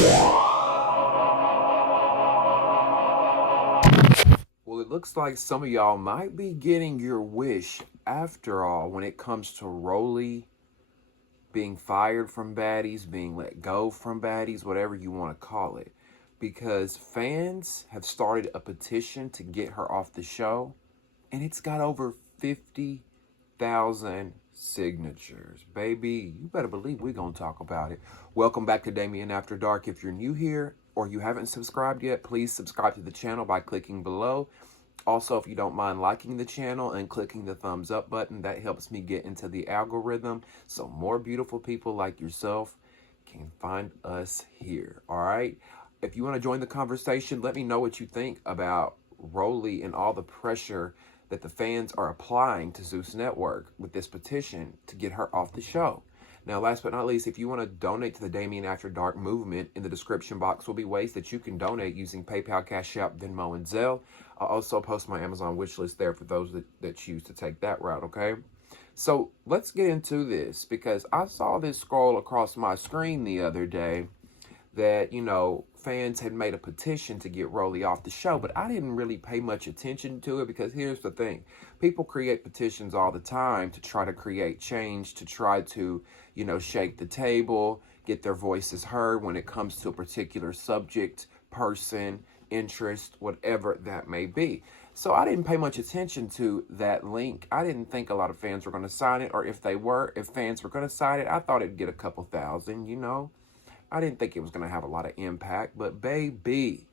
Well, it looks like some of y'all might be getting your wish after all when it comes to Rollie being fired from Baddies, being let go from Baddies, whatever you want to call it. Because fans have started a petition to get her off the show, and it's got over 50,000 signatures. Baby, you better believe we're going to talk about it. Welcome back to Damien After Dark. If you're new here or you haven't subscribed yet, please subscribe to the channel by clicking below. Also, if you don't mind liking the channel and clicking the thumbs up button, that helps me get into the algorithm so more beautiful people like yourself can find us here. All right. If you want to join the conversation, let me know what you think about Rollie and all the pressure that the fans are applying to Zeus Network with this petition to get her off the show. Now, last but not least, if you want to donate to the Damien After Dark movement, in the description box will be ways that you can donate using PayPal, Cash App, Venmo, and Zelle. I'll also post my Amazon wish list there for those that choose to take that route, okay? So let's get into this, because I saw this scroll across my screen the other day that, fans had made a petition to get Rollie off the show, but I didn't really pay much attention to it because here's the thing. People create petitions all the time to try to create change, to try to, shake the table, get their voices heard when it comes to a particular subject, person, interest, whatever that may be. So I didn't pay much attention to that link. I didn't think a lot of fans were going to sign it, or if fans were going to sign it, I thought it'd get a couple thousand, I didn't think it was going to have a lot of impact, but baby.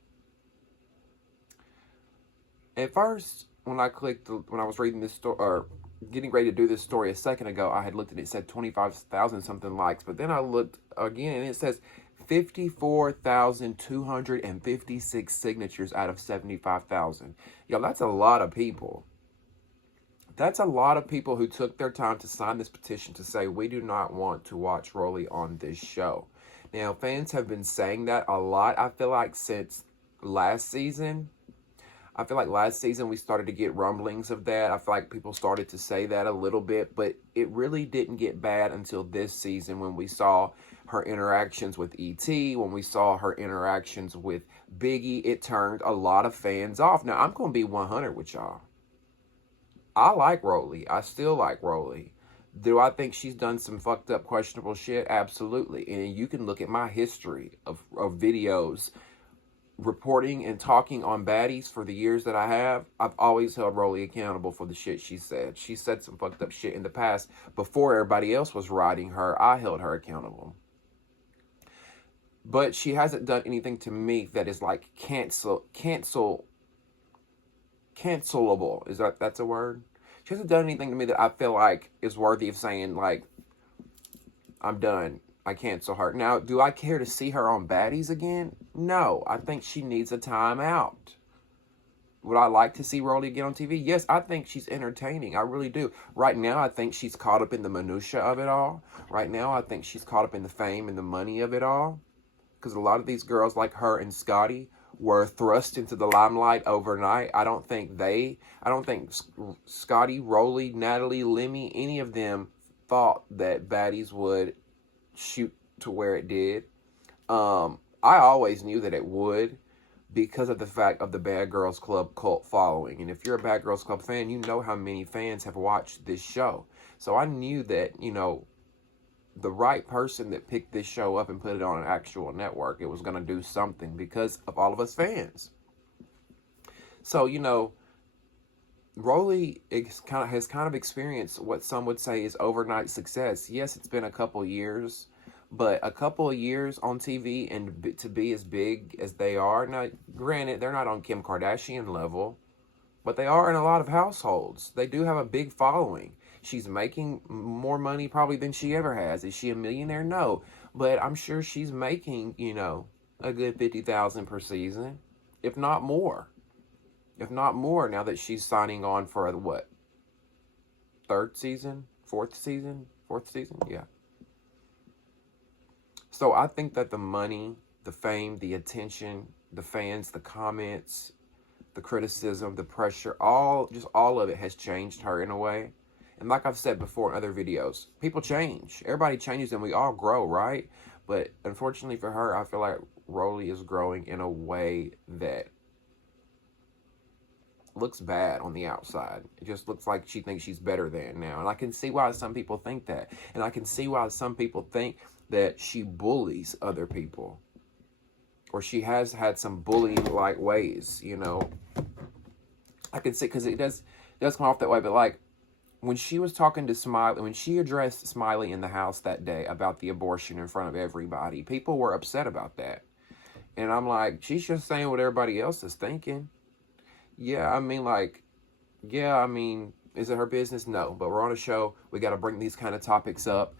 At first, when I was reading this story, or getting ready to do this story a second ago, I had looked and it said 25,000 something likes, but then I looked again and it says 54,256 signatures out of 75,000. Yo, that's a lot of people. That's a lot of people who took their time to sign this petition to say, we do not want to watch Rollie on this show. Now, fans have been saying that a lot, I feel like, since last season. I feel like last season we started to get rumblings of that. I feel like people started to say that a little bit, but it really didn't get bad until this season when we saw her interactions with E.T., when we saw her interactions with Biggie. It turned a lot of fans off. Now, I'm going to be 100 with y'all. I like Rollie. I still like Rollie. Do I think she's done some fucked up, questionable shit? Absolutely. And you can look at my history of videos reporting and talking on Baddies for the years that I have. I've always held Rollie accountable for the shit she said. She said some fucked up shit in the past. Before everybody else was riding her, I held her accountable. But she hasn't done anything to me that is like cancelable. Is that's a word? She hasn't done anything to me that I feel like is worthy of saying, like, I'm done. I cancel her. Now, do I care to see her on Baddies again? No. I think she needs a timeout. Would I like to see Rollie get on TV? Yes, I think she's entertaining. I really do. Right now, I think she's caught up in the minutia of it all. Right now, I think she's caught up in the fame and the money of it all. Because a lot of these girls like her and Scotty were thrust into the limelight overnight. I don't think Scotty, Rollie, Natalie, Lemmy, any of them thought that Baddies would shoot to where it did. I always knew that it would, because of the fact of the Bad Girls Club cult following. And if you're a Bad Girls Club fan, you know how many fans have watched this show. So I knew that, the right person that picked this show up and put it on an actual network, it was going to do something because of all of us fans. So, Rollie has kind of experienced what some would say is overnight success. Yes, it's been a couple years, but a couple of years on TV and to be as big as they are. Now, granted, they're not on Kim Kardashian level, but they are in a lot of households. They do have a big following. She's making more money probably than she ever has. Is she a millionaire? No. But I'm sure she's making, a good 50,000 per season, if not more. If not more, now that she's signing on for what? Fourth season? Yeah. So I think that the money, the fame, the attention, the fans, the comments, the criticism, the pressure, all of it has changed her in a way. And like I've said before in other videos, people change. Everybody changes and we all grow, right? But unfortunately for her, I feel like Rollie is growing in a way that looks bad on the outside. It just looks like she thinks she's better than now. And I can see why some people think that. And I can see why some people think that she bullies other people. Or she has had some bullying-like ways, you know. I can see, because it does come off that way. But, like, when she was talking to Smiley, when she addressed Smiley in the house that day about the abortion in front of everybody, people were upset about that. And I'm like, she's just saying what everybody else is thinking. Yeah, I mean, like, yeah, I mean, is it her business? No. But we're on a show. We got to bring these kind of topics up.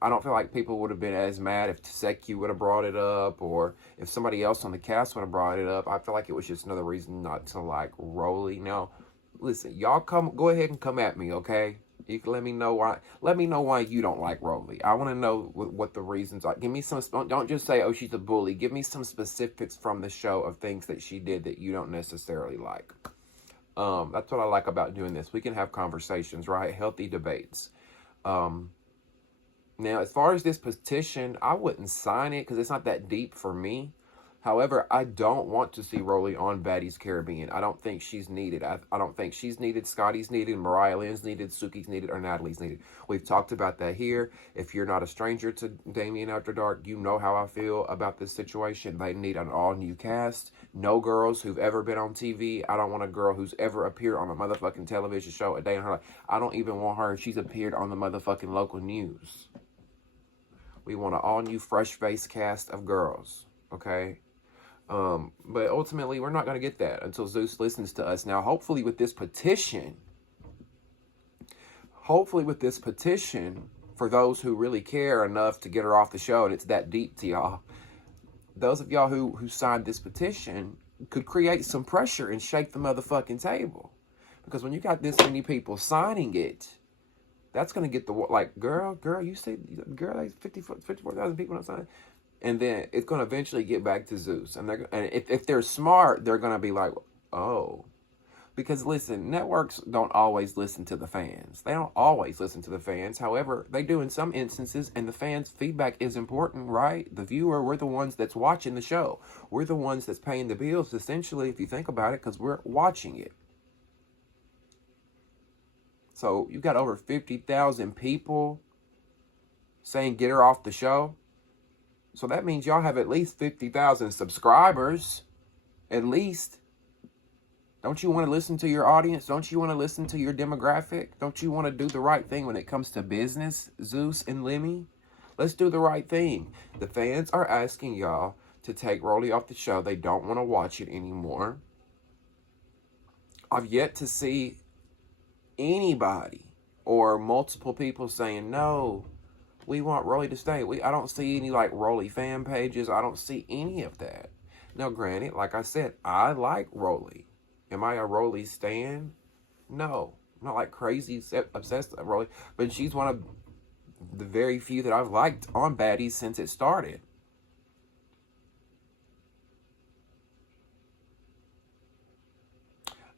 I don't feel like people would have been as mad if Tseki would have brought it up, or if somebody else on the cast would have brought it up. I feel like it was just another reason not to like Rollie. Now, listen, y'all go ahead and come at me, okay? You can let me know why. Let me know why you don't like Rollie. I want to know what the reasons are. Give me some. Don't just say, "Oh, she's a bully." Give me some specifics from the show of things that she did that you don't necessarily like. That's what I like about doing this. We can have conversations, right? Healthy debates. Now, as far as this petition, I wouldn't sign it because it's not that deep for me. However, I don't want to see Rollie on Baddies Caribbean. I don't think she's needed. I don't think she's needed. Scotty's needed. Mariah Lynn's needed. Suki's needed. Or Natalie's needed. We've talked about that here. If you're not a stranger to Damien After Dark, you know how I feel about this situation. They need an all-new cast. No girls who've ever been on TV. I don't want a girl who's ever appeared on a motherfucking television show a day in her life. I don't even want her if she's appeared on the motherfucking local news. We want an all-new, fresh-faced cast of girls, okay? But ultimately, we're not going to get that until Zeus listens to us. Now, hopefully with this petition, for those who really care enough to get her off the show, and it's that deep to y'all, those of y'all who signed this petition could create some pressure and shake the motherfucking table. Because when you got this many people signing it, that's going to get the, like, girl, you say, girl, like 54,000 people not signing. And then it's going to eventually get back to Zeus. And if they're smart, they're going to be like, oh. Because, listen, networks don't always listen to the fans. They don't always listen to the fans. However, they do in some instances, and the fans' feedback is important, right? The viewer, we're the ones that's watching the show. We're the ones that's paying the bills, essentially, if you think about it, because we're watching it. So you got over 50,000 people saying get her off the show. So that means y'all have at least 50,000 subscribers. At least. Don't you want to listen to your audience? Don't you want to listen to your demographic? Don't you want to do the right thing when it comes to business, Zeus and Lemmy? Let's do the right thing. The fans are asking y'all to take Rollie off the show. They don't want to watch it anymore. I've yet to see anybody or multiple people saying, no, we want Rollie to stay. I don't see any like Rollie fan pages. I don't see any of that. Now, granted, like I said, I like Rollie. Am I a Rollie stan? No. I'm not like crazy obsessed with Rollie, but she's one of the very few that I've liked on Baddies since it started.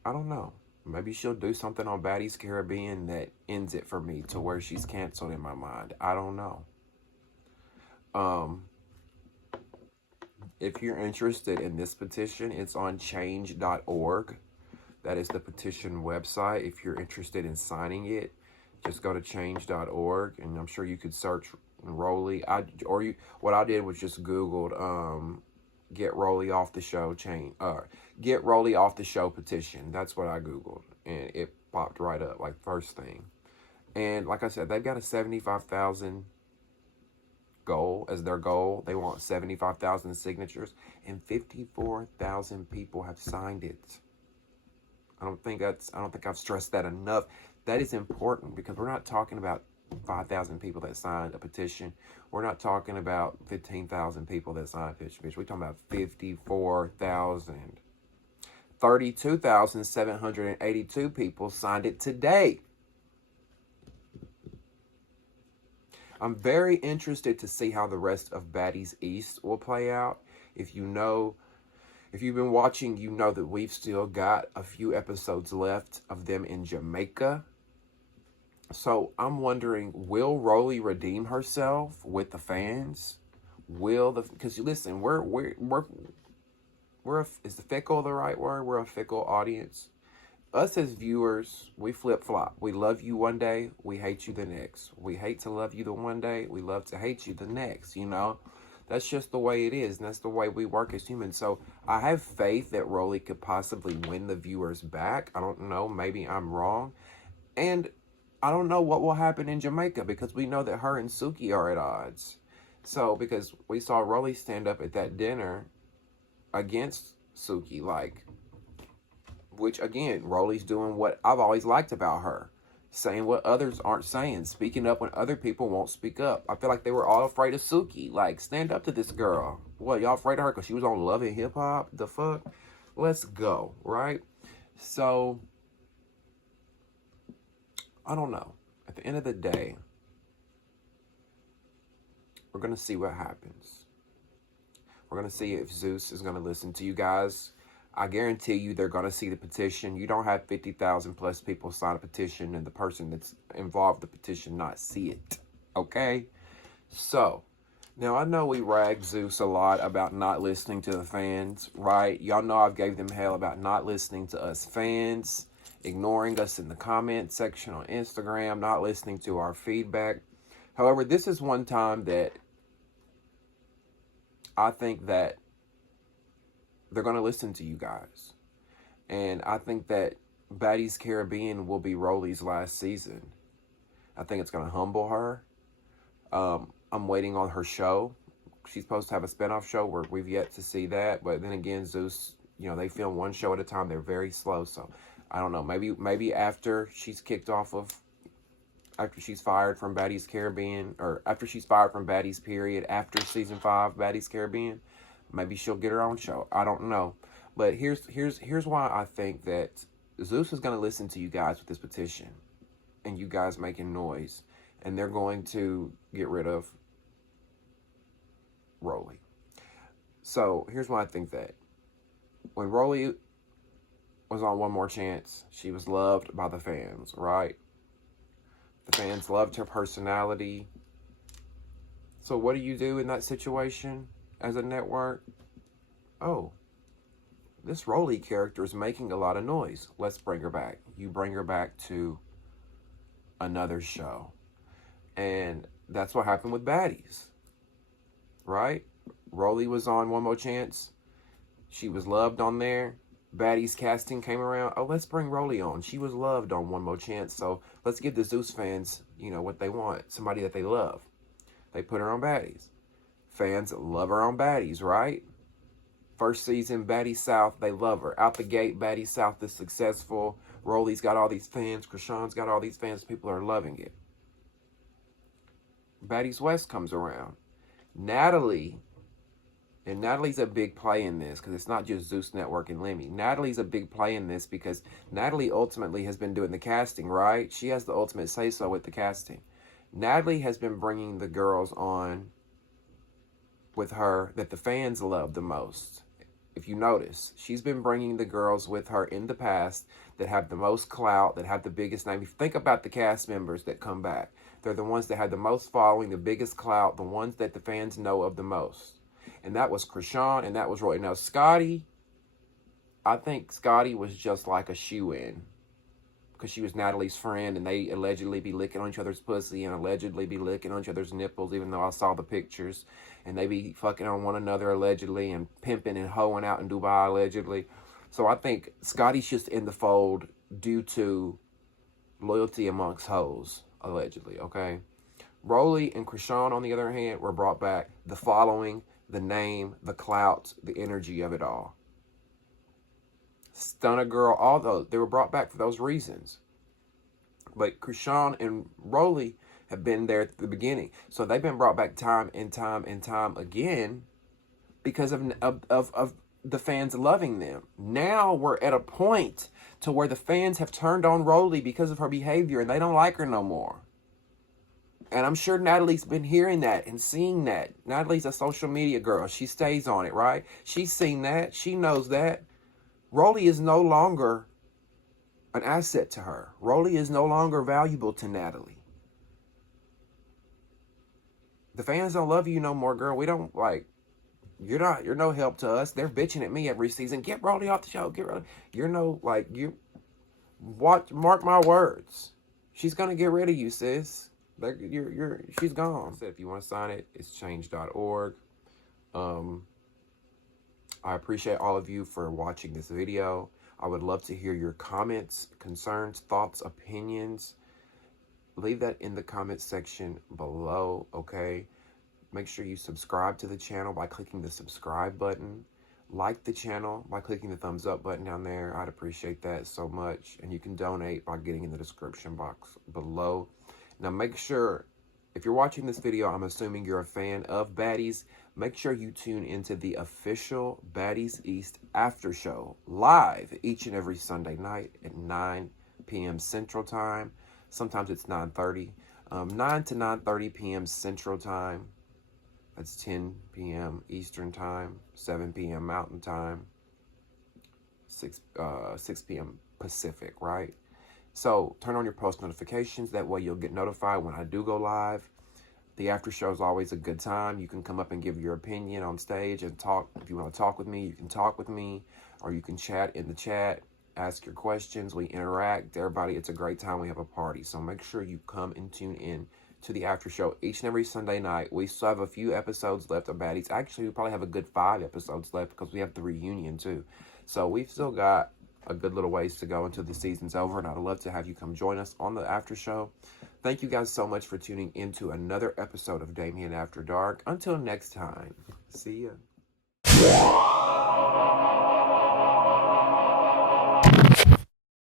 I don't know. Maybe she'll do something on Baddies Caribbean that ends it for me to where she's canceled in my mind. I don't know. If you're interested in this petition, it's on change.org. That is the petition website. If you're interested in signing it, just go to change.org, and I'm sure you could search Rollie. What I did was just Googled get Rollie off the show get Rollie off the show petition. That's what I Googled, and it popped right up like first thing. And like I said, they've got a 75,000 goal as their goal. They want 75,000 signatures, and 54,000 people have signed it. I don't think I've stressed that enough. That is important because we're not talking about 5,000 people that signed a petition. We're not talking about 15,000 people that signed a petition. We're talking about 54,000. 32,782 people signed it today. I'm very interested to see how the rest of Baddies East will play out. If you've been watching, you know that we've still got a few episodes left of them in Jamaica. So I'm wondering, will Rollie redeem herself with the fans? Because you listen, is the fickle the right word? We're a fickle audience. Us as viewers, we flip flop. We love you one day, we hate you the next. We hate to love you the one day, we love to hate you the next, you know? That's just the way it is, and that's the way we work as humans. So I have faith that Rollie could possibly win the viewers back. I don't know, maybe I'm wrong. And I don't know what will happen in Jamaica, because we know that her and Suki are at odds. So, because we saw Rollie stand up at that dinner against Suki, which again, Rollie's doing what I've always liked about her. Saying what others aren't saying. Speaking up when other people won't speak up. I feel like they were all afraid of Suki. Like, stand up to this girl. What, y'all afraid of her because she was on Love and Hip Hop? The fuck? Let's go, right? So, I don't know. At the end of the day, we're going to see what happens. We're going to see if Zeus is going to listen to you guys. I guarantee you they're going to see the petition. You don't have 50,000 plus people sign a petition and the person that's involved in the petition not see it. Okay? So, now I know we rag Zeus a lot about not listening to the fans, right? Y'all know I've gave them hell about not listening to us fans, ignoring us in the comment section on Instagram, not listening to our feedback. However, this is one time that I think that they're going to listen to you guys. And I think that Baddies Caribbean will be Rollie's last season. I think it's going to humble her. I'm waiting on her show. She's supposed to have a spinoff show where we've yet to see that. But then again, Zeus, you know, they film one show at a time. They're very slow. So I don't know. Maybe after she's after she's fired from Baddies Caribbean, or after she's fired from Baddies period, after season 5 Baddies Caribbean, maybe she'll get her own show. I don't know. But here's why I think that Zeus is going to listen to you guys with this petition and you guys making noise, and they're going to get rid of Rollie. So here's why I think that. When Rollie was on One More Chance, she was loved by the fans, right? The fans loved her personality. So what do you do in that situation as a network? Oh, this Rollie character is making a lot of noise. Let's bring her back. You bring her back to another show. And that's what happened with Baddies, right? Rollie was on One More Chance. She was loved on there. Baddies casting came around. Oh, let's bring Rollie on. She was loved on One More Chance. So let's give the Zeus fans, you know, what they want. Somebody that they love. They put her on Baddies. Fans love her on Baddies, right? First season, Baddies South, they love her. Out the gate, Baddies South is successful. Rollie's got all these fans. Krishan's got all these fans. People are loving it. Baddies West comes around. Natalie's a big play in this, because it's not just Zeus Network and Lemmy. Natalie's a big play in this because Natalie ultimately has been doing the casting, right? She has the ultimate say-so with the casting. Natalie has been bringing the girls on with her that the fans love the most. If you notice, she's been bringing the girls with her in the past that have the most clout, that have the biggest name. If you think about the cast members that come back, they're the ones that have the most following, the biggest clout, the ones that the fans know of the most. And that was Krishan, and that was Roy. Now, Scotty, I think Scotty was just like a shoe-in, because she was Natalie's friend, and they allegedly be licking on each other's pussy and allegedly be licking on each other's nipples, even though I saw the pictures. And they be fucking on one another allegedly, and pimping and hoeing out in Dubai allegedly. So I think Scotty's just in the fold due to loyalty amongst hoes, allegedly, okay? Rollie and Krishan, on the other hand, were brought back. The following, the name, the clout, the energy of it all. Stunner Girl, all those, they were brought back for those reasons. But Krishan and Rollie have been there at the beginning. So they've been brought back time and time and time again because of the fans loving them. Now we're at a point to where the fans have turned on Rollie because of her behavior, and they don't like her no more. And I'm sure Natalie's been hearing that and seeing that. Natalie's a social media girl. She stays on it, right? She's seen that. She knows that. Rollie is no longer an asset to her. Rollie is no longer valuable to Natalie. The fans don't love you no more, girl. We don't, like, you're no help to us. They're bitching at me every season. Get Rollie off the show. Get Rollie. You're no, like, mark my words. She's going to get rid of you, sis. She's gone. If you want to sign it, it's change.org. I appreciate all of you for watching this video. I would love to hear your comments, concerns, thoughts, opinions. Leave that in the comment section below, okay? Make sure you subscribe to the channel by clicking the subscribe button. Like the channel by clicking the thumbs up button down there. I'd appreciate that so much. And you can donate by getting in the description box below. Now make sure, if you're watching this video, I'm assuming you're a fan of Baddies. Make sure you tune into the official Baddies East after show live each and every Sunday night at 9 p.m. Central Time. Sometimes it's 9:30. 9 to 9:30 p.m. Central Time. That's 10 p.m. Eastern Time, 7 p.m. Mountain Time, 6 p.m. Pacific, right? So turn on your post notifications. That way you'll get notified when I do go live. The after show is always a good time. You can come up and give your opinion on stage and talk. If you want to talk with me, you can talk with me, or you can chat in the chat, ask your questions. We interact. Everybody, it's a great time. We have a party. So make sure you come and tune in to the after show each and every Sunday night. We still have a few episodes left of Baddies. Actually, we probably have a good 5 episodes left because we have the reunion too. So we've still got a good little ways to go until the season's over, and I'd love to have you come join us on the after show. Thank you guys so much for tuning into another episode of Damien After Dark. Until next time, see ya.